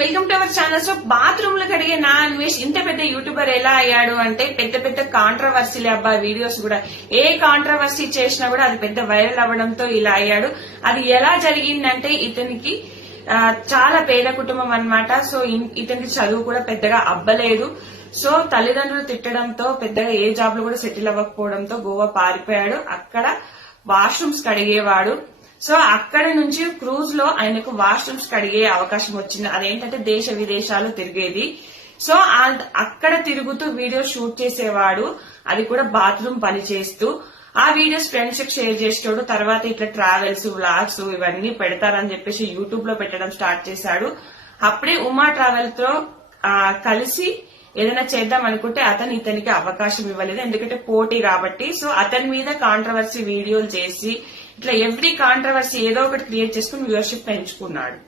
Welcome to our channel. So bathroom లో కడిగే నా అన్వేష్ ఇంత పెద్ద యూట్యూబర్ ఎలా అయ్యాడు అంటే పెద్ద పెద్ద కాంట్రవర్సీలే అబ్బా. వీడియోస్ కూడా ఏ కాంట్రవర్సీ చేసినా కూడా అది పెద్ద వైరల్ అవ్వడంతో ఇలా అయ్యాడు. అది ఎలా జరిగిందంటే ఇతనికి చాలా పేద కుటుంబం అన్నమాట. సో ఇతనికి చదువు కూడా పెద్దగా అబ్బలేదు. సో తల్లిదండ్రులు తిట్టడంతో పెద్దగా ఏ జాబ్ లో కూడా సెటిల్ అవ్వకపోవడంతో గోవా పారిపోయాడు. అక్కడ వాష్రూమ్స్ కడిగేవాడు. సో అక్కడి నుంచి క్రూజ్ లో ఆయనకు వాష్రూమ్స్ కడిగే అవకాశం వచ్చింది. అదేంటంటే దేశ విదేశాలు తిరిగేది. సో అక్కడ తిరుగుతూ వీడియో షూట్ చేసేవాడు, అది కూడా బాత్రూమ్ పని చేస్తూ. ఆ వీడియోస్ ఫ్రెండ్స్ కి షేర్ చేసేవాడు. తర్వాత ఇట్లా ట్రావెల్స్ వ్లాగ్స్ ఇవన్నీ పెడతారని చెప్పేసి యూట్యూబ్ లో పెట్టడం స్టార్ట్ చేశాడు. అప్పుడే ఉమా ట్రావెల్ తో కలిసి ఏదైనా చేద్దాం అనుకుంటే అతను ఇతనికి అవకాశం ఇవ్వలేదు, ఎందుకంటే పోటీ కాబట్టి. సో అతని మీద కాంట్రవర్సీ వీడియోలు చేసి ఇట్లా ఎవ్రీ కాంట్రవర్సీ ఏదో ఒకటి క్రియేట్ చేసుకుని వ్యూవర్షిప్ పెంచుకున్నాడు.